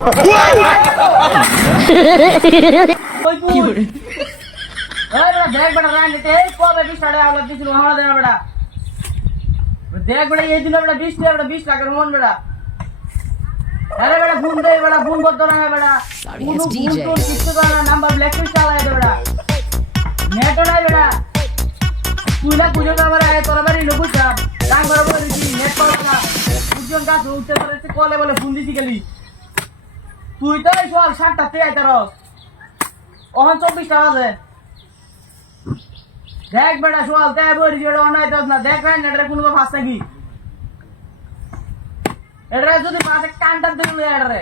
কি করে এই বড় দেখ বড় রান দিতে এই কবে 20 টাকা আলো দিছিল হাওয়া দেনা বড় দেখ বড় এই দিন বড় 20 টাকা 20 টাকার মন বড় আরে বড় ফোন দে বড় ফোন করতে না বড় ফোন তো কিছু তো না নাম্বার ব্ল্যাকলিস্ট চালায় দে বড় নেট নাই বড় তুই না পুজো করে আয় তোরা বাড়ি লোক যা টাং বরাবর দিছি নেট পাওয়া না পুজন গাছ উঠতে পারছে কলে বলে ফোন দিছি গেলি তুই তো এই সব 7টা তে আইতার ওহন 24 টাকা বাজে দেখ বেটা সোয়াল তে বড়ি জড় অনাই দস না দেখ রাই নেটরে কোনো ফাস থাকি এড়রে যদি পাশে কান্টার দিলে এড়রে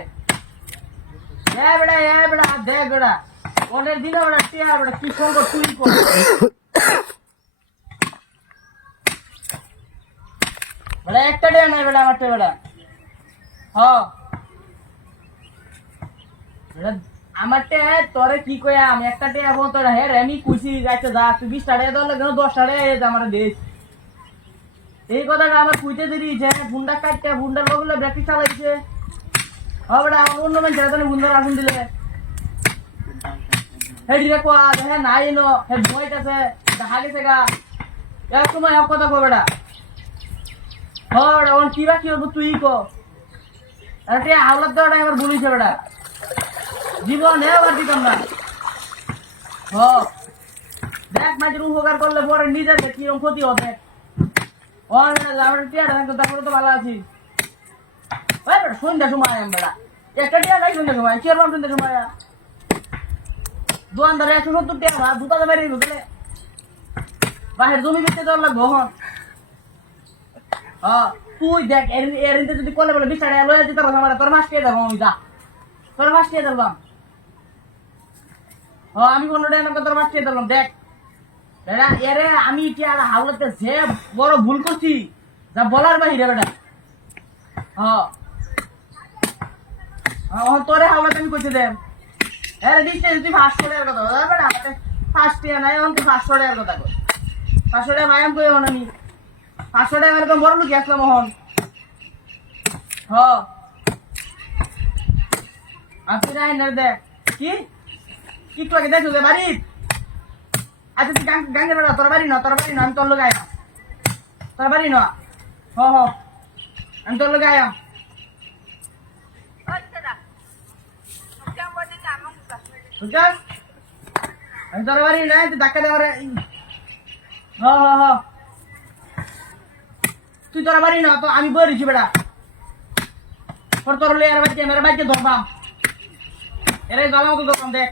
এ বেটা দেখ বেটা ওনের দিন বেটা টিয়া বেটা কি ফোন কর তুই কর বেটা একটা ডে নাই বেটা আমারতে বেটা হ্যাঁ বেটা আমারতে তোরে কি কইয়া আমি একটা টে এখন তোরা হে রে আমি কুইছি যাইতে যা তুই 20 টাকা দল লাগে 10 টাকা এ আমারে দেশ এই কথাটা আমার কুইতে দিরি যে গুন্ডা কাটতে গুন্ডার বগলে ব্রেক চালাইছে হবেড়া অন্য মান জায়গাতে গুন্ডা রাখুন দিলে হে দিরে কোয়া হে নাই নো হে বইট আছে দেখা গেছে গা এক সময় এক কথা কবেড়া হড় অন কিবা কি হবো তুই কো আরে হাওলাত দড়া এবার বলিছে বেড়া জীবন হে আবার দিতাম না দেখ মাঝে উপকার করলে পরে নিজের কিরকম ক্ষতি হবে আমার টিয়া তারপরে তো ভালো আছি সন্ধ্যা সময় বেড়া একটা টিয়া গাই সন্ধ্যা সময় কি করলাম সন্ধ্যা সময় দোকানদারে 170 টাকা দুটাতে বেরিয়ে গেলে বাহির জমি বিকতে দেওয়ার লাগবো তুই দেখ এর যদি কলে বলে 20 টাকা লয়ে দিতে পারবো আমার তোর মাস কে দেবো আমি যা তোর মাস কে দিলাম আমি 15 টাকা তোর মাস কে দিলাম দেখ বেটা এরে আমি কি আর হাওলাতে যে বড় ভুল করছি যা বলার বাহিরে বেটা তোরে হাওলাতে আমি কইতে দেব এরে দিতে তুই 500 টাকার কথা বল বেটা আমাতে 5 টাকা নাই আমি 500 টাকার কথা কই 500 টাকা মায়াম কই হন আমি 500 টাকা এরকম বড় লোক আসলাম হন আপনি নাই না দেখ কি কি তোকে দেখো বাড়ি আচ্ছা তুই গাঙ্গে বেড়া তোর বাড়ি না আমি তোর লোক আয়া তোর বাড়ি না আমি তোর লোক আয়া আমি তোর বাড়ি না তুই ধাক্কা দেওয়ার তুই তোর বাড়ি না তো আমি বলেছি বেড়া তোর লে আর বাচ্চা মেরে বাচ্চা ধরবাম এরে গালাও তো ধরবাম দেখ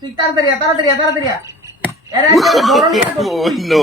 তুই তাড়াতাড়ি এরে no